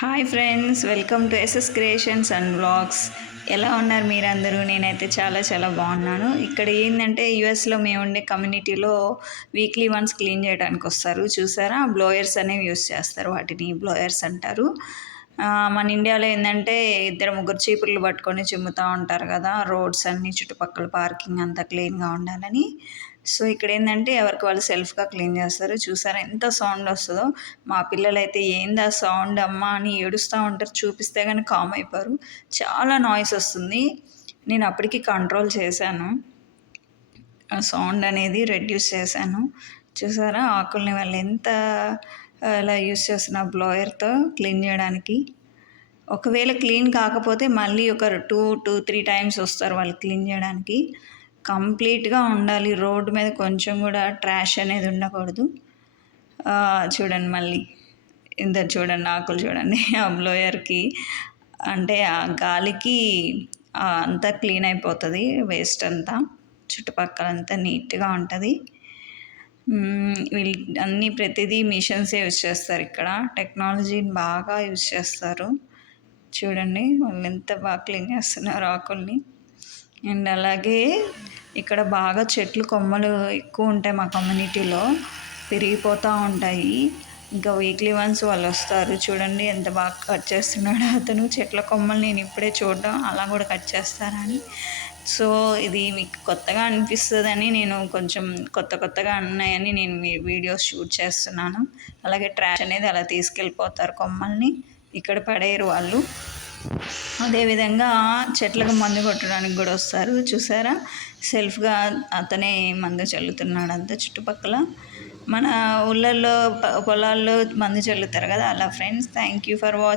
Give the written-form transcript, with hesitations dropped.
Hi friends, welcome to SS creations and vlogs. ఎలా ఉన్నారు మీరందరూ? నేనైతే చాలా చాలా బాగున్నాను. ఇక్కడ ఏంటంటే యూఎస్లో మేము ఉండే కమ్యూనిటీలో వీక్లీ వన్స్ క్లీన్ చేయడానికి వస్తారు. చూసారా, బ్లోయర్స్ అనేవి యూస్ చేస్తారు, వాటిని బ్లోయర్స్ అంటారు. మన ఇండియాలో ఏంటంటే ఇద్దరు ముగ్గురు చీపుర్లు పట్టుకొని చిమ్ముతూ ఉంటారు కదా, రోడ్స్ అన్నీ చుట్టుపక్కల పార్కింగ్ అంతా క్లీన్గా ఉండాలని. సో ఇక్కడ ఏంటంటే ఎవరికి వాళ్ళు సెల్ఫ్గా క్లీన్ చేస్తారు. చూసారా ఎంత సౌండ్ వస్తుందో. మా పిల్లలైతే ఏంది ఆ సౌండ్ అమ్మా అని ఏడుస్తూ ఉంటారు, చూపిస్తే కానీ కామ్ అయిపోరు. చాలా నాయిస్ వస్తుంది. నేను అప్పటికి కంట్రోల్ చేశాను, ఆ సౌండ్ అనేది రెడ్యూస్ చేశాను. చూసారా ఆకుల్ని వాళ్ళు ఎంత అలా యూస్ చేస్తున్న బ్లోయర్తో క్లీన్ చేయడానికి. ఒకవేళ క్లీన్ కాకపోతే మళ్ళీ ఒక 2-3 టైమ్స్ వస్తారు వాళ్ళు క్లీన్ చేయడానికి. కంప్లీట్గా ఉండాలి, రోడ్డు మీద కొంచెం కూడా ట్రాష్ అనేది ఉండకూడదు. చూడండి మళ్ళీ ఇంత చూడండి, ఆకులు చూడండి. ఆ బ్లోయర్కి అంటే ఆ గాలికి అంతా క్లీన్ అయిపోతుంది, వేస్ట్ అంతా చుట్టుపక్కల అంతా నీట్గా ఉంటుంది. వీళ్ళు అన్నీ ప్రతిదీ మిషన్సే యూజ్ చేస్తారు. ఇక్కడ టెక్నాలజీని బాగా యూజ్ చేస్తారు. చూడండి వాళ్ళు ఎంత బాగా క్లీన్ చేస్తున్నారు ఆకుల్ని. అండ్ అలాగే ఇక్కడ బాగా చెట్లు కొమ్మలు ఎక్కువ ఉంటాయి, మా కమ్యూనిటీలో పెరిగిపోతూ ఉంటాయి. ఇంకా వీక్లీ వన్స్ వాళ్ళు వస్తారు. చూడండి ఎంత బాగా కట్ చేస్తున్నాడు అతను చెట్ల కొమ్మలు. నేను ఇప్పుడే చూడడం అలా కూడా కట్ చేస్తారని. సో ఇది మీకు కొత్తగా అనిపిస్తుందని నేను కొంచెం కొత్తగా ఉన్నాయని నేను వీడియోస్ షూట్ చేస్తున్నాను. అలాగే ట్రాష్ అనేది అలా తీసుకెళ్ళిపోతారు కొమ్మల్ని, ఇక్కడ పడేయరు వాళ్ళు. అదేవిధంగా చెట్లకు మందు కొట్టడానికి కూడా వస్తారు. చూసారా సెల్ఫ్గా అతనే మందు చల్లుతున్నాడు అంతా చుట్టుపక్కల. మన ఊళ్ళల్లో పొలాల్లో మందు చల్లుతారు కదా, అలా friends. Thank you for watching.